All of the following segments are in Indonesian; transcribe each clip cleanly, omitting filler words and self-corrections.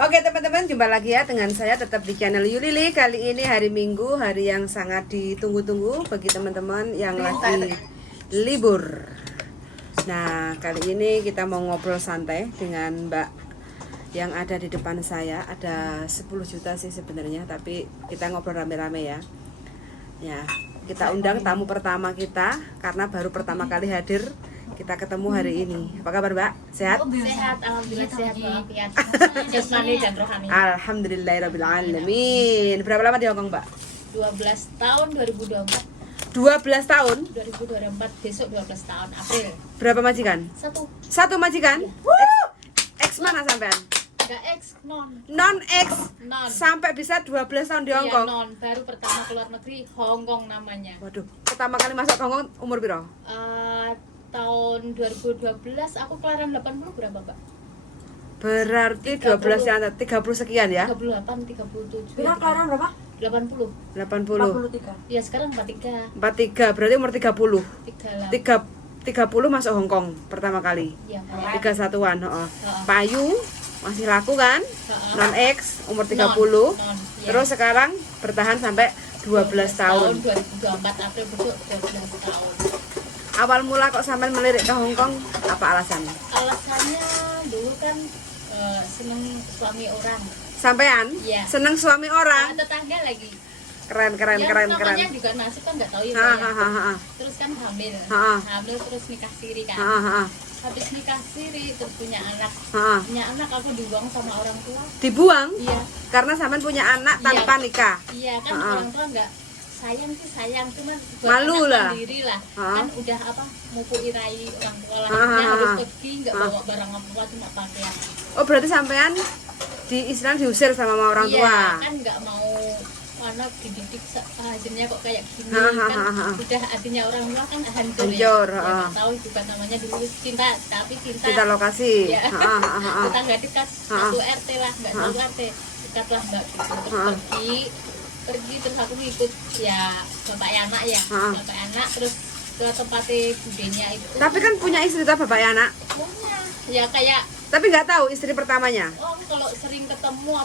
Oke teman-teman, jumpa lagi ya dengan saya tetap di channel Yulili. Kali ini hari Minggu, hari yang sangat ditunggu-tunggu bagi teman-teman yang lagi libur. Nah, kali ini kita mau ngobrol santai dengan Mbak yang ada di depan saya. Ada 10 juta sih sebenarnya, tapi kita ngobrol rame-rame ya. Ya, kita undang tamu pertama kita karena baru pertama kali hadir. Kita ketemu hari ini. Apa kabar Mbak? Sehat? Sehat, alhamdulillah sehat walafiat. Jasmani dan rohani. Alhamdulillahirrahmanirrahim. Berapa lama di Hongkong Mbak? 12 tahun 2024. 12 tahun? 2024 besok 12 tahun April. Berapa majikan? Satu majikan? X mana sampean? Enggak X, non. Non X. Non. Sampai bisa 12 tahun di Hongkong. Iya, non. Baru pertama keluar negeri Hongkong namanya. Waduh, pertama kali masuk ke Hongkong umur piro? Tahun 2012 aku kelahiran 80 berapa, Mbak? Berarti 12 yang 30 sekian ya? 38, 37. Kita kelahiran berapa? 80. 80. 43. Ya sekarang 43. 43, berarti umur 30. 38. 30 masuk Hongkong pertama kali. Iya, 31-an, Payu masih laku kan? Non X umur 30. Non, ya. Terus sekarang bertahan sampai 12 tahun. 2024 April besok 12 tahun. Awal mula kok sampean melirik ke Hongkong, apa alasannya? Alasannya dulu kan seneng suami orang. Sampean? Iya. Seneng suami orang? Tetangga lagi. Keren. Namanya juga nasib kan nggak tahu ya. Mbak, ya. Terus kan hamil. Hamil terus nikah siri kan. Habis nikah siri terus punya anak. Punya anak aku dibuang sama orang tua. Dibuang? Iya. Karena sampean punya anak tanpa nikah. Iya kan orang tua nggak sayang sih sayang cuman malu lah sendiri lah kan udah apa mau irai orang tua lah harus pergi nggak bawa barang apa cuma pakaian. Oh berarti sampean istilah diusir sama orang tua? Iya kan nggak mau mana dididik hasilnya kok kayak gini kan udah artinya orang tua kan hancur ya tahu juga namanya dulu cinta tapi cinta lokasi ya. Tetangga dekat satu RT lah nggak satu RT dekat lah mbak gitu pergi terus aku ngikut ya bapak anak ya bapak anak terus ke tempat budenya itu. Tapi kan punya istri tak bapak anak? Punya ya kayak tapi nggak tahu istri pertamanya. Oh kalau sering ketemu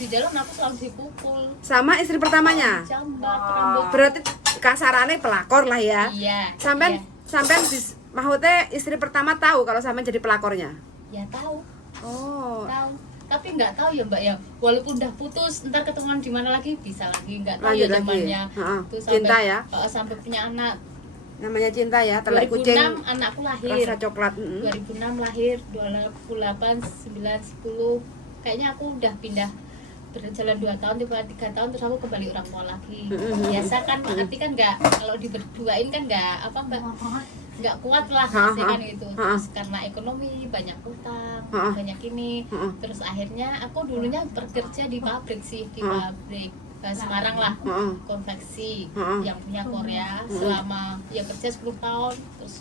di jalan aku selalu dipukul sama istri pertamanya. Jambak rambut. Berarti kasarannya pelakor lah ya. Iya sampean maksudnya istri pertama tahu kalau sampean jadi pelakornya? Ya tahu. Oh tahu tapi nggak tahu ya mbak ya walaupun udah putus ntar ketemuan di mana lagi bisa lagi nggak tahu lanjut ya zamannya tuh cinta ya sampai punya anak namanya cinta ya telak kucing 2006 anakku lahir rasa coklat 2006 lahir 28 9 10 kayaknya aku udah pindah berjalan 2 tahun tiba 3 tahun terus aku kembali orang tua lagi biasa kan arti kan nggak kalau diberduain kan nggak apa mbak nggak kuat lah kan gitu terus karena ekonomi banyak utang banyak ini terus akhirnya aku dulunya bekerja di pabrik sih di pabrik Semarang lah konveksi yang punya Korea selama ya kerja 10 tahun terus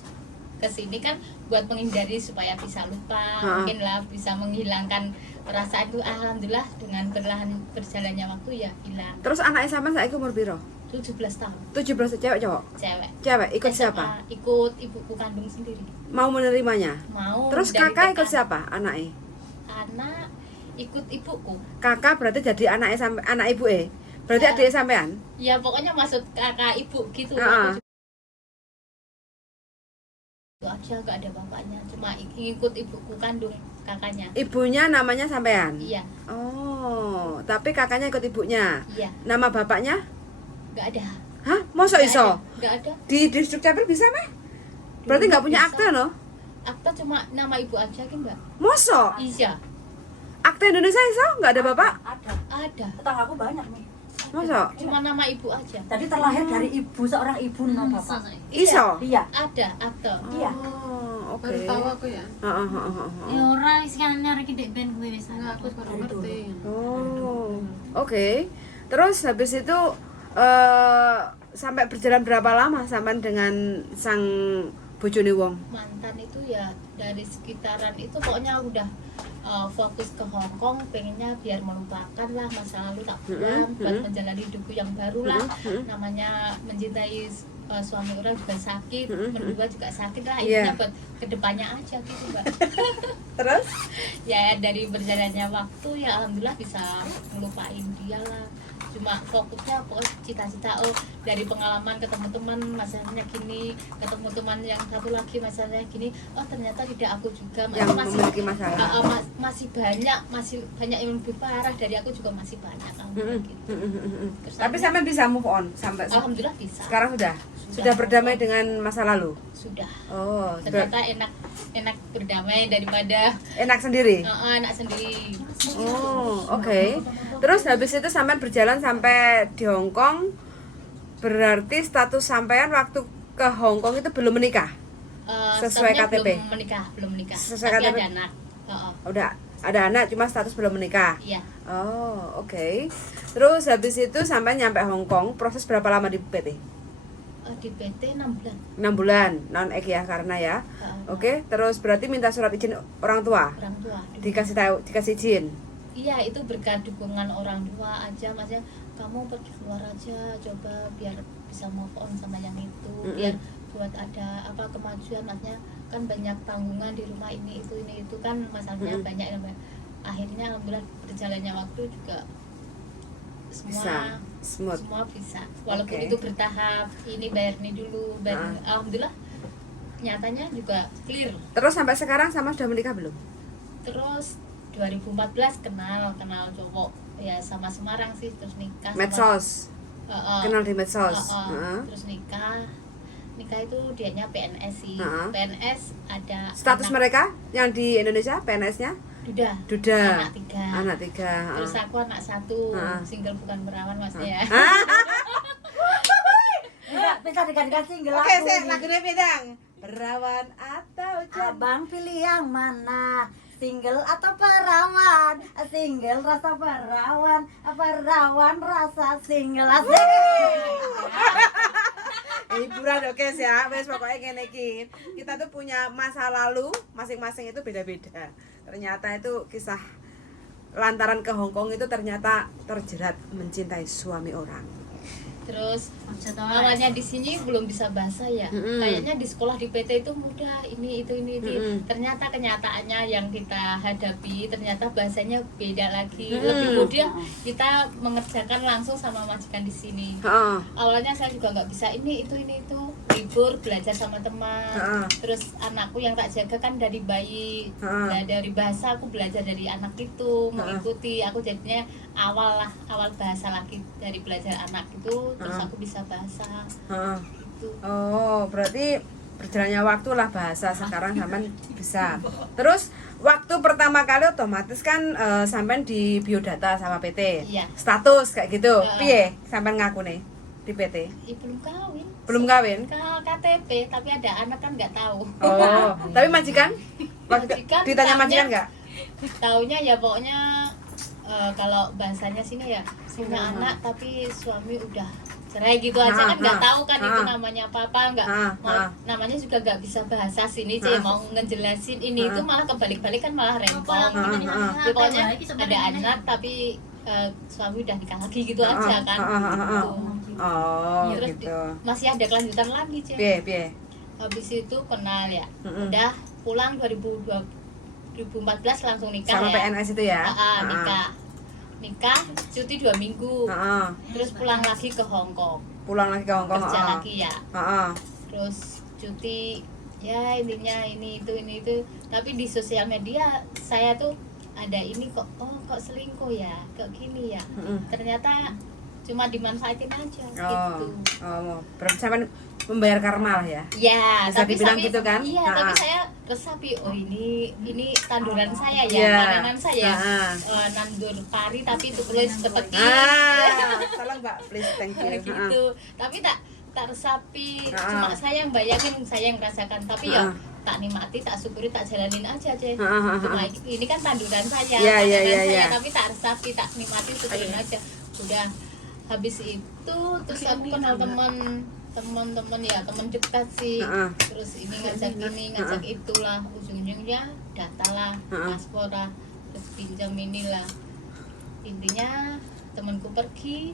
kesini kan buat menghindari supaya bisa lupa mungkin lah bisa menghilangkan perasaan itu alhamdulillah dengan berjalannya waktu ya hilang. Terus anaknya sama saya umur piro? 17 tahun. 17 cewek cowok? Cewek ikut SMA, siapa? Ikut ibuku kandung sendiri. Mau menerimanya? Mau. Terus kakak ikut siapa anaknya? Anak ikut ibuku. Kakak berarti jadi anak ibu berarti adik sampean? Ya pokoknya maksud kakak ibu gitu. Itu aja gak ada bapaknya, cuma ikut ibuku kandung kakaknya. Ibunya namanya sampean? Iya. Oh, tapi kakaknya ikut ibunya? Iya. Nama bapaknya? Gak ada. Hah? Masa iso? Gak ada. Di distrik Capil bisa mah? Berarti nggak punya akte no? Akte cuma nama ibu aja kan mbak? Masa? Iya. Akte Indonesia iso? Nggak ada bapak? Ada. Tetanggaku banyak nih. Masa? Cuma nama ibu aja. Tadi terlahir dari seorang ibu nama bapak. Iso? Iya. Ada akte. Iya. Oh, oke. Baru tahu aku ya. Ya orang isi kan nyari dek ben gue misalnya. Aku baru ngerti. Oh, oke. Terus habis itu sampai berjalan berapa lama sampai dengan sang bojone wong? Mantan itu ya dari sekitaran itu pokoknya udah fokus ke Hongkong, pengennya biar melupakan lah masa lalu tak buang buat menjalani hidupku yang baru lah. Namanya mencintai suami orang juga sakit, berdua juga sakit lah, Iya. intinya buat kedepannya aja gitu Mbak. Terus? Ya dari berjalannya waktu ya alhamdulillah bisa ngelupain dia lah, cuma fokusnya pokoknya cita-cita dari pengalaman ketemu teman masalahnya gini, ketemu teman yang satu lagi masalahnya gini, ternyata tidak aku juga Yang memiliki masalah. masih banyak yang lebih parah dari aku juga masih banyak gitu. Terus Tapi akhirnya, sampai bisa move on sampai alhamdulillah bisa. sekarang sudah berdamai dengan masa lalu. Sudah. Oh, Ternyata enak berdamai daripada enak sendiri. anak sendiri. Oh, oke. Terus habis itu sampai berjalan sampai di Hong Kong. Berarti status sampean waktu ke Hong Kong itu belum menikah. Sesuai Statusnya KTP. belum menikah. Sesuai Tapi KTP. ada anak. Udah ada anak cuma status belum menikah. Iya. Oh, oke. Terus habis itu sampai nyampe Hong Kong, proses berapa lama di PT? Di PT 6 bulan. 6 bulan, non ek ya karena ya. Oke, terus berarti minta surat izin orang tua. Orang tua. Dikasih izin. Iya, itu berkat dukungan orang tua aja, maksudnya kamu pergi keluar aja, coba biar bisa move on sama yang itu, biar buat ada kemajuan, maksudnya kan banyak tanggungan di rumah ini itu kan masalahnya banyak ya Mbak. Akhirnya alhamdulillah berjalannya waktu juga Bisa smooth. semua bisa, walaupun Oke. itu bertahap, ini bayar ini dulu, alhamdulillah nyatanya juga clear. Terus sampai sekarang sama sudah menikah belum? Terus 2014 kenal cowok ya sama Semarang sih, terus nikah Medsos. Kenal di medsos. terus nikah itu dianya PNS sih. PNS ada Status mereka yang di Indonesia PNS-nya? Duda. Anak tiga. Terus aku anak 1, single bukan perawan maksudnya. Bisa digantikan single Oke, aku saya nih. lagunya bidang. Perawan atau Abang pilih yang mana? Single atau perawan? Single rasa perawan, perawan rasa single. Asik. hiburan oke sih ya. Wes pokoknya ngene iki. Kita tuh punya masa lalu masing-masing itu beda-beda. Ternyata itu kisah lantaran ke Hong Kong itu ternyata terjerat mencintai suami orang. Terus awalnya di sini belum bisa bahasa ya. Kayaknya di sekolah di PT itu mudah, ini itu. Ternyata kenyataannya yang kita hadapi ternyata bahasanya beda lagi. Lebih mudah kita mengerjakan langsung sama majikan di sini. Awalnya saya juga nggak bisa ini itu. Libur belajar sama teman. Terus anakku yang tak jaga kan dari bayi. Nah, dari bahasa aku belajar dari anak itu, mengikuti. Aku jadinya awal bahasa lagi dari belajar anak itu. Terus aku bisa bahasa gitu. Oh, berarti berjalannya waktu lah bahasa sekarang sampean bisa. Terus waktu pertama kali otomatis kan sampean di biodata sama PT. Iya. Status kayak gitu. Piye sampean ngaku nih di PT? Belum kawin. Belum kawin? KTP tapi ada anak kan nggak tahu. Oh, tapi majikan? Majikan Ditanya taunya- majikan nggak? Taunya ya pokoknya kalau bahasanya sini ya punya anak tapi suami udah cerai gitu aja kan nggak tahu kan itu namanya apa nggak mau namanya juga nggak bisa bahasa sini sih mau ngejelasin ini itu malah kebalik-balik kan malah rempong. Ya, pokoknya ada anak tapi suami udah nikah lagi gitu aja kan gitu. Oh, Terus gitu. masih ada kelanjutan lagi Cek. Piye? Habis itu kenal ya udah pulang 2014 langsung nikah Sama ya. PNS itu ya? Nikah cuti 2 minggu terus pulang lagi ke Hong Kong Pulang lagi ke Hong Kong. kerja lagi ya. Heeh. Terus cuti ya intinya ini itu tapi di sosial media saya tuh ada ini kok kok selingkuh ya kok gini ya. Ternyata cuma dimanfaatin aja gitu. Berarti sampean membayar karma lah ya? Ya, Bisa dibilang gitu kan? Iya, tapi saya resapi ini tanduran saya ya, Iya. panenan saya. Nandur pari tapi itu tulis kepeki. Tolong Mbak, please, thank you. Gitu. Tapi tak resapi, cuma saya yang bayangin, saya yang rasakan. Tapi ya tak nikmati, tak syukuri, tak jalanin aja. Cuma ini kan tanduran saya, Iya, panenan saya, iya. tapi tak resapi, tak nikmati, syukurin aja. Udah habis itu terus aku kenal teman-teman ya teman dekat sih. Terus ini ngajak itulah, ujung-ujungnya data lah, paspor lah, terus pinjam inilah. Intinya temanku pergi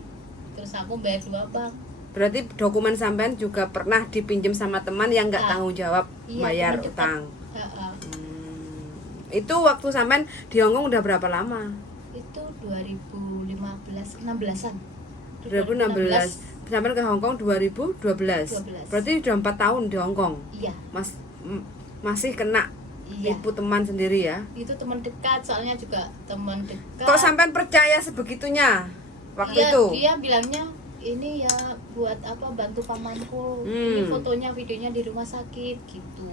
terus aku bayar 2 bank Berarti dokumen sampean juga pernah dipinjam sama teman yang nggak tanggung jawab Iya, bayar teman dekat. utang. Heeh. Itu waktu sampean di Hongkong udah berapa lama? Itu 2015 16-an. 2016. Sampean ke Hongkong 2012. 12. Berarti udah 4 tahun di Hongkong. Iya. Masih kena Iya. tipu teman sendiri ya. Itu teman dekat, soalnya juga teman dekat. Kok sampean percaya sebegitunya waktu Iya, itu? dia bilangnya ini ya buat apa, bantu pamanku. Ini fotonya, videonya di rumah sakit gitu.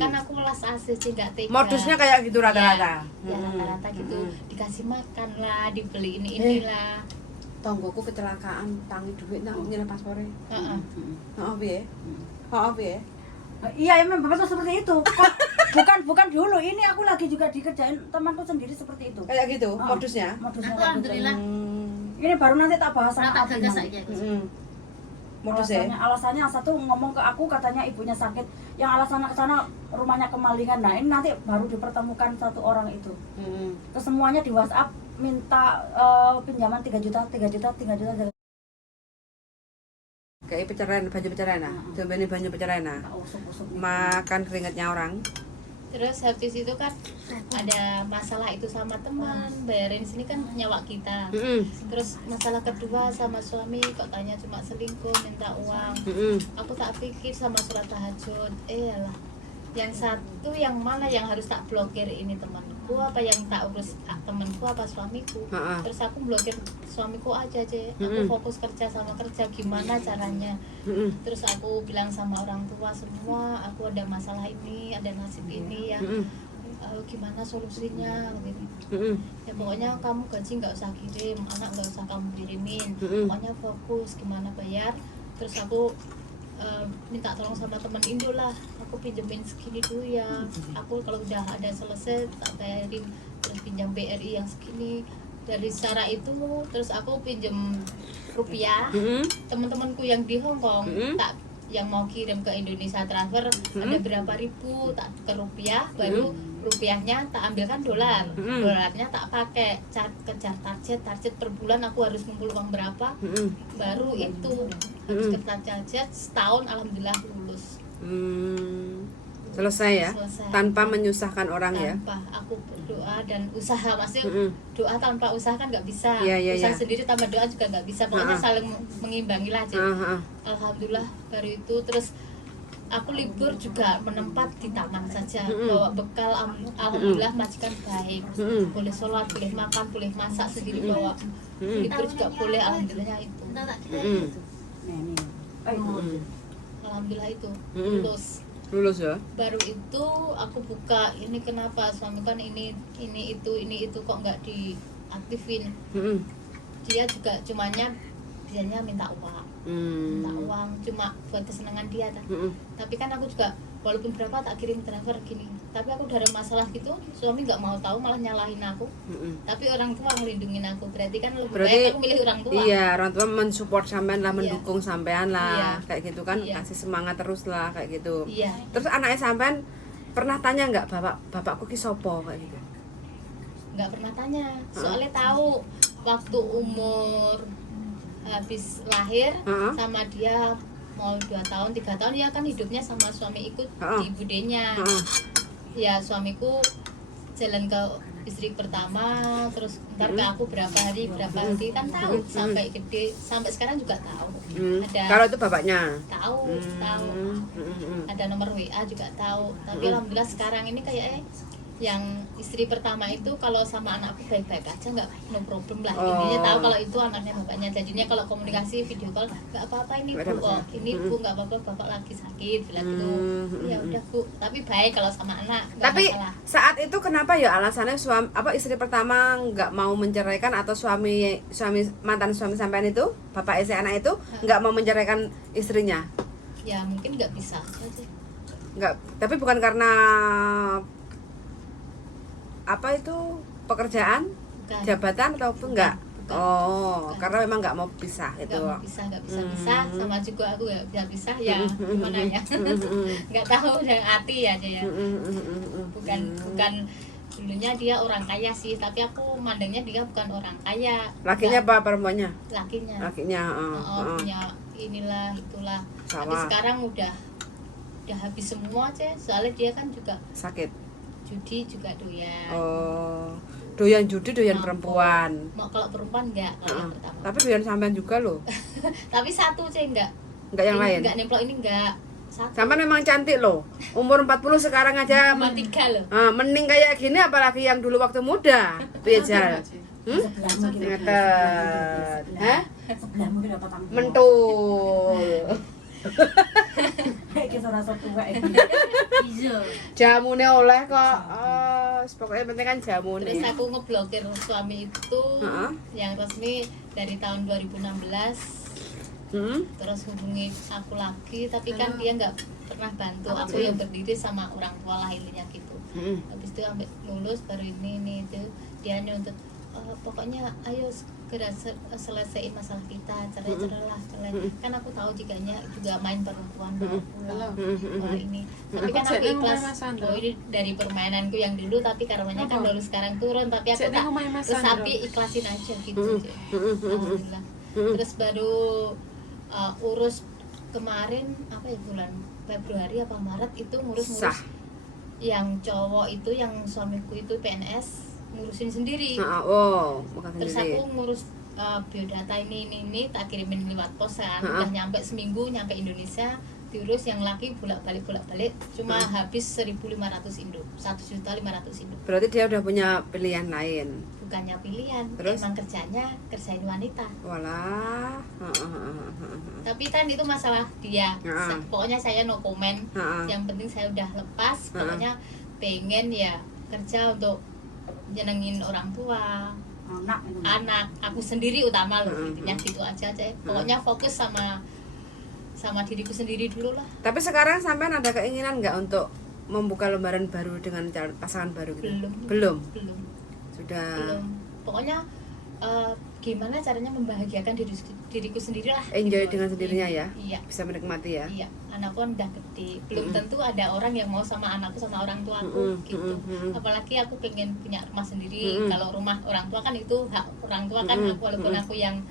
Kan aku melas ACC nggak tega. Modusnya kayak gitu rata-rata. Ya rata-rata gitu. Dikasih makan lah, dibeli inilah. Tonggoku kecelakaan, tangi duit nang nyileh paspore. Heeh. Heeh piye? Heeh piye? Iya, emang betul seperti itu. Bukan dulu, ini aku lagi juga dikerjain temanku sendiri seperti itu. Kayak gitu modusnya. Modusnya Aku kayak gitu. alhamdulillah Ini baru nanti tak bahas sama rata Abi gagas nanti. saja. Modusnya. Alasannya satu ngomong ke aku katanya ibunya sakit, yang alasannya ke sana rumahnya kemalingan. Nah, ini nanti baru dipertemukan satu orang itu. Terus semuanya di WhatsApp minta pinjaman 3 juta. Kayak peceraian, baju peceraian nah. Cobain baju peceraian nah. Usuk-usuk. Makan keringatnya orang. Terus habis itu kan ada masalah itu sama teman, bayarin sini kan nyawa kita. Terus masalah kedua sama suami, kok tanya cuma selingkuh, minta uang. Aku tak pikir sama surat tahajud. Alah, yang satu yang mana yang harus tak blokir, ini temanku apa yang tak urus temanku apa suamiku. Terus aku blokir suamiku aja. Aku fokus kerja sama kerja, gimana caranya. Terus aku bilang sama orang tua semua, aku ada masalah ini, ada nasib ini ya. Gimana solusinya gitu. Ya pokoknya kamu gaji nggak usah kirim, anak nggak usah kamu kirimin. Pokoknya fokus gimana bayar. Terus aku minta tolong sama teman Indo lah, aku pinjemin segini dulu ya, aku kalau udah ada selesai tak bayarin, terus pinjam BRI yang segini. Dari cara itu terus aku pinjem rupiah. Teman-temanku yang di Hongkong tak yang mau kirim ke Indonesia transfer ada berapa ribu, tak ke rupiah, baru rupiahnya tak ambilkan dolar. Dolarnya tak pakai, kejar target per bulan aku harus ngumpul uang berapa, baru itu habis kejar target setahun alhamdulillah lulus. Selesai ya. Selesai. Tanpa menyusahkan orang ya. Tanpa aku berdoa dan usaha, maksudnya doa tanpa usaha kan nggak bisa. Usaha sendiri tanpa doa juga nggak bisa, pokoknya saling mengimbangi lah. Alhamdulillah baru itu. Terus aku libur juga menempat di taman saja, bawa bekal. Alhamdulillah majikan baik, boleh sholat, boleh makan, boleh masak sendiri, bawa libur juga boleh. Alhamdulillah itu. Alhamdulillah itu lulus ya. Baru itu aku buka, ini kenapa suami kan ini itu kok nggak diaktifin. Dia juga dianya minta uang cuma buat kesenangan dia tapi kan aku juga walaupun berapa tak kirim transfer gini, tapi aku dari masalah gitu suami nggak mau tahu, malah nyalahin aku. Tapi orang tua ngelindungin aku, berarti kan lebih baik aku milih orang tua. Iya, orang tua mensupport sampean lah, mendukung sampean lah, kayak gitu kan, kasih semangat terus lah kayak gitu. Terus anaknya sampean pernah tanya nggak bapakku ki sopo kayak gitu? Nggak pernah tanya, soalnya tahu waktu umur habis lahir sama dia mau 2 tahun 3 tahun ya kan hidupnya sama suami ikut di budenya. Ya suamiku jalan ke istri pertama, terus ntar ke aku berapa hari kan tahu sampai gede, sampai sekarang juga tahu. Ada kalau itu bapaknya tahu ada nomor WA juga tahu. Tapi alhamdulillah sekarang ini kayak yang istri pertama itu kalau sama anakku baik-baik aja, nggak, no problem lah. Intinya tahu kalau itu anaknya bapaknya. Jadinya kalau komunikasi video call nggak apa-apa, ini bu, ini bu nggak apa-apa, bapak lagi sakit bilang gitu. Ya udah bu, tapi baik kalau sama anak. Tapi masalah. saat itu kenapa ya alasannya istri pertama nggak mau menceraikan, atau mantan suami sampean itu, bapak istri anak itu nggak mau menceraikan istrinya? Ya mungkin nggak bisa aja. Nggak, tapi bukan karena apa itu pekerjaan, Bukan. jabatan ataupun enggak? Bukan. Karena memang nggak mau pisah itu. Nggak bisa sama juga aku nggak bisa pisah ya. Gimana ya? Nggak tahu dari hati aja ya. Bukan dulunya dia orang kaya sih, tapi aku mandangnya dia bukan orang kaya. Lakinya apa perempuannya? Lakinya. Punya inilah itulah. Tapi Sawah. sekarang udah habis semua aja, soalnya dia kan juga Sakit. judi juga doyan. Oh, doyan judi, doyan Mampu. perempuan. Mau kalau perempuan enggak kalau yang Heeh. pertama. Tapi doyan sampean juga loh. Tapi satu aja enggak. Enggak yang Ini lain. Enggak nemplok ini enggak. Satu. Sampean memang cantik loh. Umur 40 sekarang aja. Cuma 3 loh. Mending kayak gini apalagi yang dulu waktu muda. Piye Jal? Sebelahmu gitu. Ngeten. Hah? Sebelahmu gitu dapat tanggung. Mentul. Iki rasa tua iki. Iya. Jamune oleh kok. Pokoknya penting kan jamune. Terus aku ngeblokir suami itu Heeh. yang resmi dari tahun 2016. Terus hubungi aku lagi, tapi kan dia nggak pernah bantu aku yang berdiri sama orang tua lah intinya gitu. Habis itu sampai lulus baru ini itu dia nuntut pokoknya ayo segera selesaiin masalah kita, cerai lah. Kan aku tahu jikanya juga main perempuan baru pulang ini, tapi kan aku ikhlas. Oh ini dari permainanku yang dulu, tapi karenanya kan baru sekarang turun, tapi aku tak terus tapi ikhlasin aja gitu. Alhamdulillah. Terus baru urus kemarin apa ya, bulan Februari apa Maret itu ngurus yang cowok itu, yang suamiku itu PNS, ngurusin sendiri. Bukan Terus sendiri. aku ngurus biodata ini tak kirimin lewat pos kan. Udah nyampe seminggu nyampe Indonesia, diurus yang laki bolak-balik cuma habis 1.500 Indo, 1.500.000 Indo. Berarti dia udah punya pilihan lain. Bukannya pilihan, Terus? emang kerjain wanita. Walah. Tapi kan itu masalah dia. Pokoknya saya no comment. Yang penting saya udah lepas. Pokoknya pengen ya kerja untuk nyenengin orang tua, anak, aku sendiri utama loh, intinya gitu aja. Pokoknya fokus sama diriku sendiri dulu lah. Tapi sekarang sampean ada keinginan nggak untuk membuka lembaran baru dengan pasangan baru gitu? Belum. Sudah. Pokoknya gimana caranya membahagiakan diriku sendiri lah. Enjoy gitu. dengan sendirinya ya. Iya. Bisa menikmati ya. Iya, anakku kan udah gede. Belum tentu ada orang yang mau sama anakku sama orang tuaku gitu. Apalagi aku pengen punya rumah sendiri. Kalau rumah orang tua kan itu hak orang tua kan, aku walaupun aku yang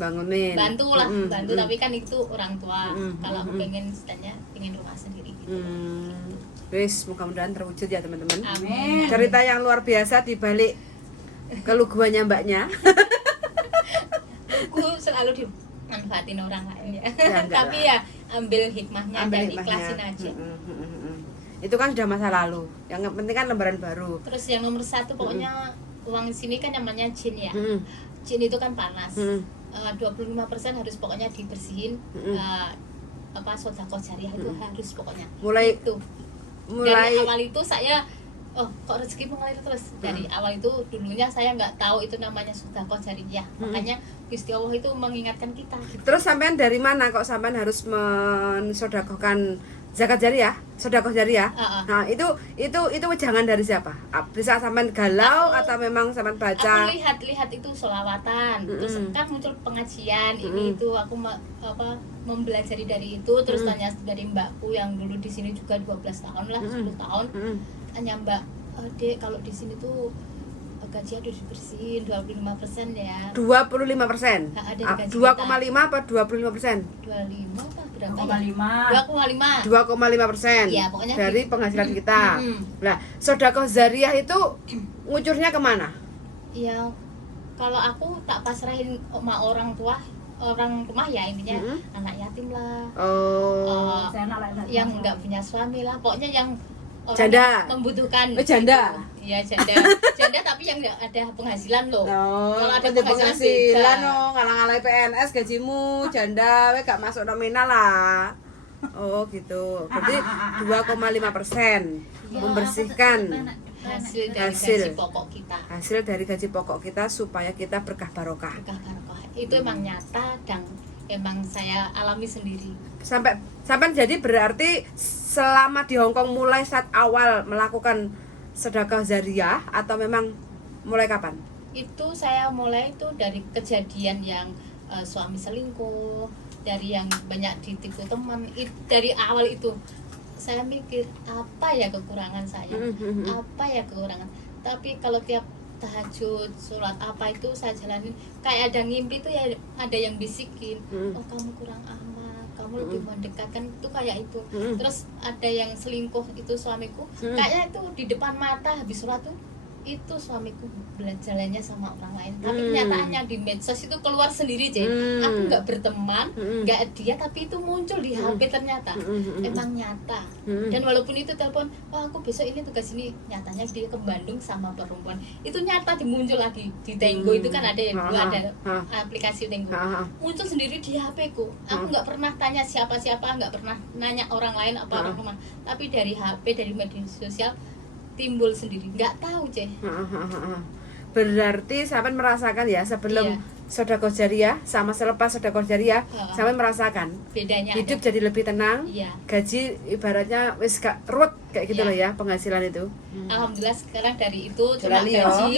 bangunin. bantu, tapi kan itu orang tua. Kalau aku pengen rumah sendiri gitu. Wis, mudah-mudahan terwujud ya teman-teman. Amin. Cerita yang luar biasa di balik keluguannya mbaknya. Aku selalu dimanfaatin orang lain ya. Enggak Tapi ya ambil hikmahnya dan ikhlasin aja. Itu kan sudah masa lalu. Yang penting kan lembaran baru. Terus yang nomor 1 pokoknya uang di sini kan namanya jin ya. Jin itu kan panas. 25% harus pokoknya dibersihin. Sedekah jariah itu harus pokoknya. Mulai Dari awal itu saya kok rezeki mengalir terus. Dari awal itu dulunya saya nggak tahu itu namanya sedekah jariah. Makanya Gusti Allah itu mengingatkan kita. Terus sampean dari mana kok sampean harus mensedekahkan zakat jariah, sedekah jariah? Nah, itu jangan dari siapa? Bisa sampean galau atau memang sampean baca? Aku lihat itu sholawatan, terus kan muncul pengajian ini itu aku mempelajari dari itu, terus tanya dari mbakku yang dulu di sini juga 12 tahun lah, 10 tahun. Tanya mbak, Dek kalau di sini tuh gaji harus dibersihin 25% ya. 25%? Ada di gaji 2,5 apa 25%? 25 apa berapa 2,5. 2,5. 2,5% Ya, pokoknya dari gitu. penghasilan kita. Nah, sedekah jariah itu ngucurnya kemana? Ya kalau aku tak pasrahin sama orang rumah ya, intinya anak yatim lah. Yang nggak punya suami lah, pokoknya yang orang janda yang membutuhkan. Janda. Iya janda tapi yang nggak ada penghasilan loh. Kalau ada penghasilan ngalang-alang PNS gajimu janda we gak masuk nominal lah. Oh gitu. Berarti 2,5% membersihkan hasil dari Hasil. gaji pokok kita. Hasil dari gaji pokok kita supaya kita berkah barokah. Itu emang nyata dan emang saya alami sendiri. Sampai jadi berarti selama di Hongkong mulai saat awal melakukan sedekah jariah atau memang mulai kapan? Itu saya mulai itu dari kejadian yang suami selingkuh, dari yang banyak ditipu teman. Dari awal itu saya mikir apa ya kekurangan saya, apa ya kekurangan. Tapi kalau tiap tahajud, sholat apa itu saya jalanin. Kayak ada ngimpi tuh ya, ada yang bisikin, oh kamu kurang amal, kamu lebih mendekatkan itu kayak itu. Terus ada yang selingkuh itu suamiku, kayaknya itu di depan mata habis sholat tuh itu suamiku jalannya sama orang lain, tapi kenyataannya di medsos itu keluar sendiri. Aku nggak berteman, nggak dia, tapi itu muncul di HP ternyata emang nyata. Dan walaupun itu telepon, wah aku besok ini tugas ini, nyatanya dia ke Bandung sama perempuan itu nyata dimuncul lagi di Tenggo. Itu kan ada yang dulu ada aplikasi Tenggo, muncul sendiri di HP ku. Aku nggak pernah tanya siapa-siapa, nggak pernah nanya orang lain apa orang rumah, tapi dari HP, dari media sosial timbul sendiri, nggak tahu Berarti sampean merasakan ya sebelum sedekah jariah sama selepas sedekah jariah, sampean merasakan bedanya hidup ada. jadi lebih tenang. Iya. Gaji ibaratnya wis gak ruwet kayak gitu loh ya, penghasilan itu. Alhamdulillah sekarang dari itu cuma Jalani yo. gaji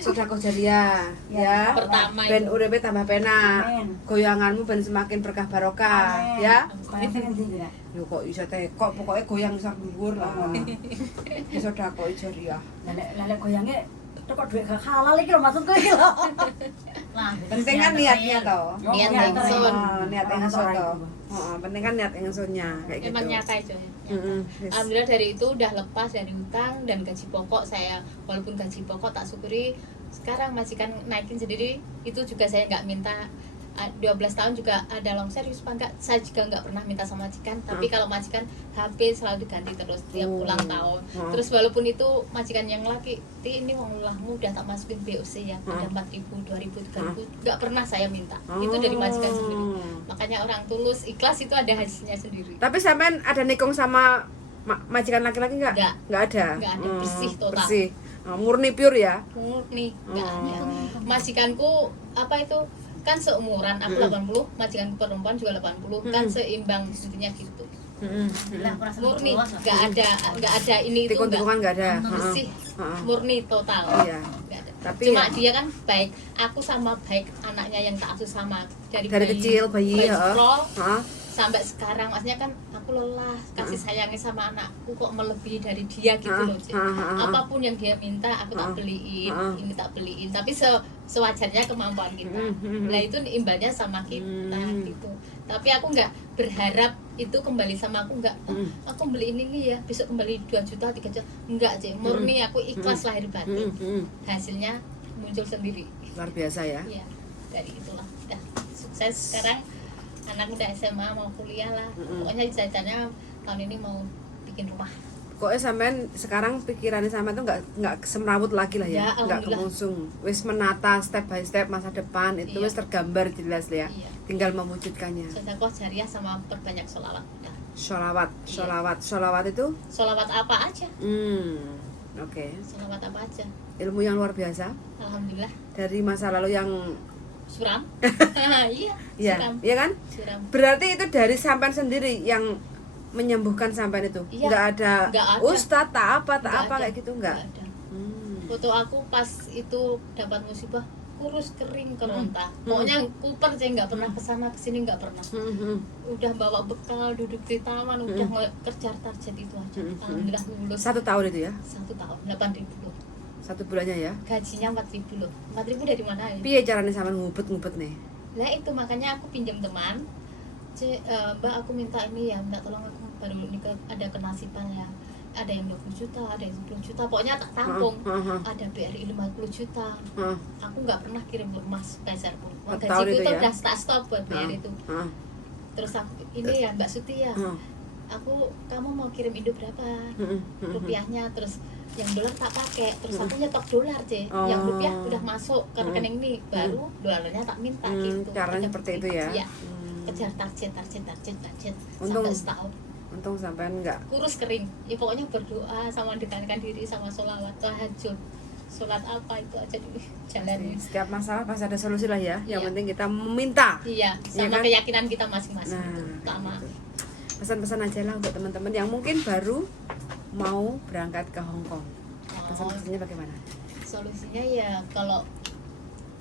Sedekah jariah ya. pertama Ben itu. uripe tambah penak. Amin. Goyanganmu ben semakin berkah barokah ya. Amin. Yo kok iso tekok, pokoknya goyang sak dhuwur lah ngono. Iso sedekah jariah. Lek goyangnya kok duit gak halal iki lho maksudku iki lho. Lah, Penting kan niatnya toh. Niat ingsun. Niat ingsun toh. Heeh, penting kan niat ingsunnya kayak gitu. Emang nyata itu ya. Yes. Alhamdulillah dari itu udah lepas dari hutang dan gaji pokok saya, walaupun gaji pokok tak syukuri. Sekarang majikan naikin sendiri, itu juga saya nggak minta. 12 tahun juga ada longsor, apa enggak, saya juga nggak pernah minta sama majikan. Tapi kalau majikan HP selalu diganti terus tiap ulang tahun. Terus walaupun itu majikan yang laki, ini uang ulahmu udah tak masukin BOC ya, ada 4.000, 2.000, 3.000, nggak pernah saya minta. Itu dari majikan sendiri. Makanya orang tulus ikhlas itu ada hasilnya sendiri. Tapi sampean ada nikung sama majikan laki-laki nggak? Nggak. Nggak ada. Nggak ada, bersih total. Bersih. Murni pure ya. Murni nggak ada. Majikanku apa itu kan seumuran, aku 80, majikan perempuan juga 80, kan seimbang intinya gitu. Alhamdulillah aku rasa Murni, puas. nggak ada ini itu, Tikung-tikungan nggak ada. bersih, Heeh. murni total. Iya. Nggak ada. Tapi Cuma ya- dia kan baik, aku sama baik anaknya yang tak asuh sama dari kecil bayi ya. stroll Heeh. sampai sekarang, maksudnya kan aku lelah kasih sayangnya sama anakku kok melebihi dari dia gitu loh, Cik. Apapun yang dia minta aku tak beliin, ini tak beliin, tapi sewajarnya kemampuan kita. Nah itu imbasnya sama kita gitu. Tapi aku nggak berharap itu kembali sama aku, nggak, oh, aku beliin ini ya besok kembali 2 juta 3 juta, enggak, Cik. Murni aku ikhlas lahir batin, hasilnya muncul sendiri. Luar biasa ya. Iya, dari itulah udah sukses sekarang. Anak udah SMA mau kuliah lah. Pokoknya cita-citanya tahun ini mau bikin rumah. Pokoknya sampean sekarang pikirannya sampean tuh nggak semerawut lagi lah ya, Ya, nggak alhamdulillah. kemusung. Wis menata step by step masa depan itu Iya. wis tergambar jelas ya. Iya. Tinggal mewujudkannya. Sedekah jariah sama perbanyak sholawat. Udah. Sholawat, Iya. sholawat itu. Sholawat apa aja? Oke. Sholawat apa aja? Ilmu yang luar biasa Alhamdulillah. dari masa lalu yang Suram. Iya. ya, Suram. iya kan? Suram. Berarti itu dari sampean sendiri yang menyembuhkan sampean itu. Iya. Nggak ada Nggak ada. ustadz tak apa Nggak apa ada. kayak gitu enggak. Nggak ada. Foto aku pas itu dapat musibah kurus kering keronta. Pokoknya kuper aja, nggak pernah kesana kesini, nggak pernah. Udah bawa bekal, duduk di taman, udah kejar target itu aja. Alhamdulillah lulus 1 tahun itu ya. 1 tahun 8.000 loh. 1 bulannya ya. Gajinya 4.000 loh. 4.000 dari mana ya? Piye caranya sampean ngubet-ngubet nih? Nah itu makanya aku pinjam teman. Mbak aku minta ini ya, minta tolong aku baru nikah, ada kenasiban ya. Ada yang 20 juta, ada yang 10 juta. Pokoknya tak tampung. Ada BRI 50 juta. Aku nggak pernah kirim ke emas peser pun. Tahun Gajiku itu tuh ya? udah tak stop buat bayar itu. Terus aku ini ya Mbak Suti ya. Aku kamu mau kirim Indo berapa rupiahnya, terus yang dolar tak pakai, terus aku nyetok dolar yang rupiah udah masuk ke rekening ini, baru dolarnya tak minta gitu. Caranya Ada seperti bukti. itu ya. Iya. Kejar target Untung- sampai setahun. Untung sampean enggak. Kurus kering. Ya pokoknya berdoa sama mendekatkan diri sama sholawat, tahajud, sholat apa itu aja dulu jalanin. Setiap masalah pasti ada solusi lah ya. Yang Iya. penting kita meminta. Iya, Iya sama kan? keyakinan kita masing-masing. Nah, Itu utama. Pesan-pesan aja lah buat teman-teman yang mungkin baru mau berangkat ke Hong Kong. Pesan-pesannya bagaimana? Solusinya ya kalau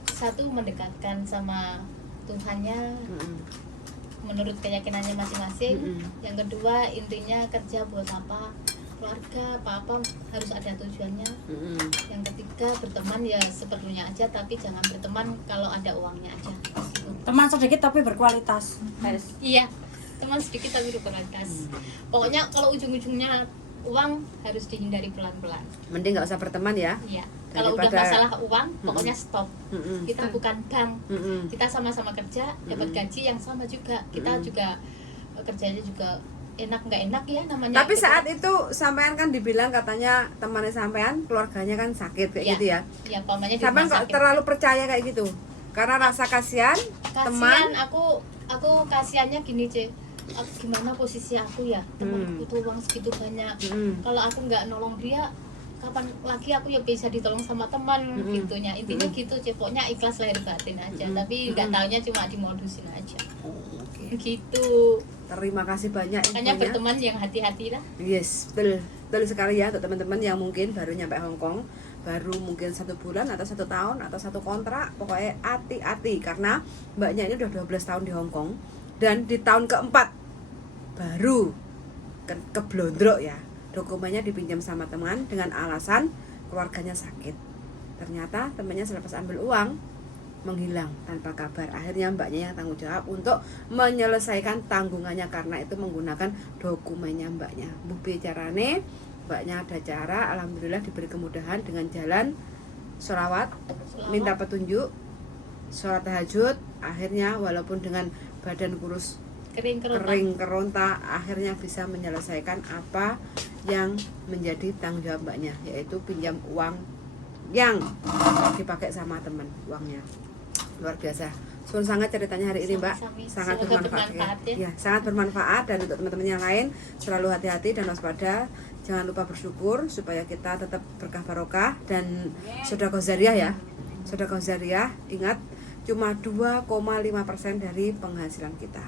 satu mendekatkan sama Tuhannya menurut keyakinannya masing-masing. Yang kedua intinya kerja buat apa, keluarga apa harus ada tujuannya. Mm-mm. Yang ketiga berteman ya seperlunya aja, tapi jangan berteman kalau ada uangnya aja gitu. Teman sedikit tapi berkualitas. Guys. Iya, teman sedikit tapi berkualitas. Pokoknya kalau ujung-ujungnya uang harus dihindari pelan-pelan. Mending nggak usah berteman ya. Iya. Kalau udah Daripada- masalah uang, pokoknya stop. Mm-mm. Kita bukan bank. Mm-mm. Kita sama-sama kerja, dapat gaji yang sama juga. Kita juga kerjanya juga enak nggak enak ya namanya. Tapi gitu. saat itu sampean kan dibilang katanya temannya sampean keluarganya kan sakit kayak Iya. gitu ya. Ya, pamannya di Sampean rumah kok sakit. terlalu percaya kayak gitu? Karena rasa kasihan teman. Kasihan aku kasihannya gini C, gimana posisi aku ya, temanku tuh uang segitu banyak. Kalau aku nggak nolong dia, kapan lagi aku ya bisa ditolong sama teman gitunya. Intinya gitu C, pokoknya ikhlas lahir batin aja. Tapi nggak taunya cuma dimodusin aja. Gitu. Terima kasih banyak Makanya infonya. berteman yang hati-hati lah. Yes, betul, betul sekali ya untuk teman-teman yang mungkin baru nyampe Hong Kong, baru mungkin 1 bulan atau 1 tahun atau 1 kontrak, pokoknya hati-hati karena mbaknya ini udah 12 tahun di Hong Kong dan di tahun keempat baru keblondrok ya, dokumennya dipinjam sama teman dengan alasan keluarganya sakit. Ternyata temannya selepas ambil uang menghilang tanpa kabar. Akhirnya mbaknya yang tanggung jawab untuk menyelesaikan tanggungannya karena itu menggunakan dokumennya mbaknya. Bukti carane mbaknya ada cara, alhamdulillah diberi kemudahan dengan jalan sholawat, minta petunjuk, sholat tahajud. Akhirnya walaupun dengan badan kurus Kering kering keronta, akhirnya bisa menyelesaikan apa yang menjadi tanggung jawab mbaknya, yaitu pinjam uang yang dipakai sama teman uangnya. Luar biasa. Suun sangat ceritanya hari ini Mbak, Sami-sami. sangat Semoga bermanfaat bermanfaat ya. ya, sangat bermanfaat. Dan untuk teman-teman yang lain selalu hati-hati dan waspada, jangan lupa bersyukur supaya kita tetap berkah barokah dan sedekah jariah ya. Sedekah jariah ingat cuma 2,5% dari penghasilan kita.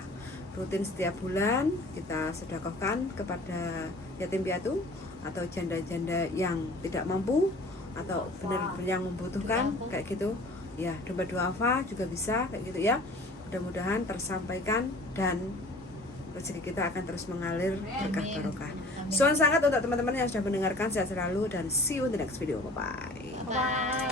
Rutin setiap bulan kita sedekahkan kepada yatim piatu atau janda-janda yang tidak mampu atau benar-benar yang membutuhkan kayak gitu ya. Domba duafa juga bisa kayak gitu ya. Mudah-mudahan tersampaikan dan rezeki kita akan terus mengalir berkah Amin. barokah. Amin. Suan sangat untuk teman-teman yang sudah mendengarkan, sehat selalu dan see you in the next video. Bye bye. Bye.